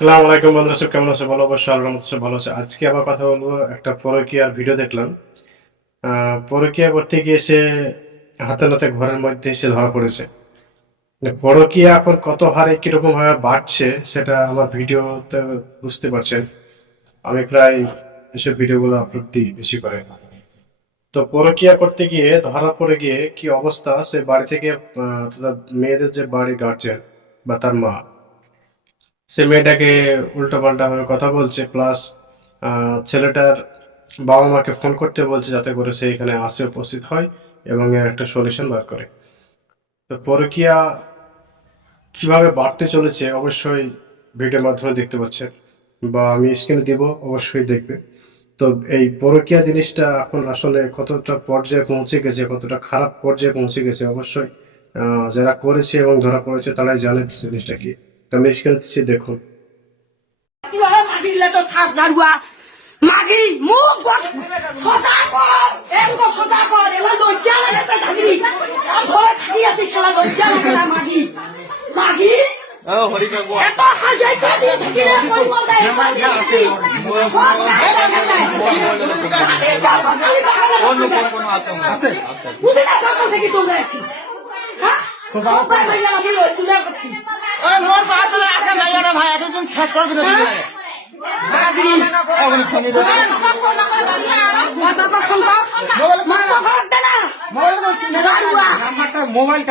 আসসালামু আলাইকুম বন্ধুরা, সব কেমন আছে? ভালো, অবশ্যই আল্লাহর রহমতে সব ভালো আছে। আজকে আবার কথা বলবো একটা পরকীয়ার ভিডিও দেখলাম। পরকীয়া করতে গিয়ে সে হাতে নাতে ঘরের মধ্যে এসে ধরা পড়েছে। মানে পরকীয়া এখন কত হারে কিরকম ভাবে বাড়ছে সেটা আমার ভিডিওতে বুঝতে পারছেন। আমি প্রায় এসব ভিডিওগুলো আপলোড দিই বেশি করে। তো পরকীয়া করতে গিয়ে ধরা পড়ে গিয়ে কি অবস্থা, সে বাড়ি থেকে তার মেয়েদের যে বাড়ি গার্জেন বা তার মা, সে মেয়েটাকে উল্টোপাল্টা ভাবে কথা বলছে, প্লাস ছেলেটার বাবা মাকে ফোন করতে বলছে যাতে করে সে এখানে আসে, উপস্থিত হয় এবং এর একটা সলিউশন বার করে। তো পরকীয়া কিভাবে বাড়তে চলেছে অবশ্যই ভিডিওর মাধ্যমে দেখতে পাচ্ছেন, বা আমি স্ক্রিনে দিব, অবশ্যই দেখবে। তো এই পরকীয়া জিনিসটা এখন আসলে কতটা পর্যায়ে পৌঁছে গেছে, কতটা খারাপ পর্যায়ে পৌঁছে গেছে, অবশ্যই যারা করেছে এবং ধরা পড়েছে তারাই জানে জিনিসটা কি। তো আমি স্ক্রিনে দিচ্ছি, দেখুন। মাগি মুখ সদা কর এমন সদা কর এলা লজ্জা লাগে থাকি ধরে থাকি আছে শালা লজ্জা লাগে না মাগি মাগি ও হরি বাবু এত হাজাই কাটি থাকি রে কই বলদা মাগি আছে অন্য কোনো আছে বুঝি না কত থেকে তুমি আসি হ্যাঁ তো বাবা ভাইয়া আমি ওই তুলে করছি ওই মোর বাদ আছে ভাইয়া ভাই এতদিন শেষ করে দিল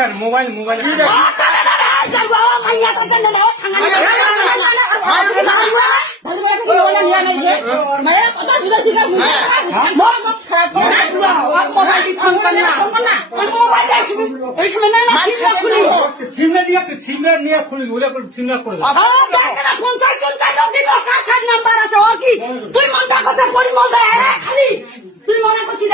মোবাইল সিমলা নিয়ে খুলি সিমলা করে নাম্বার আছে ওর কি তুই মনটা কথা পড়ি মজা খালি তুই মনে করছিস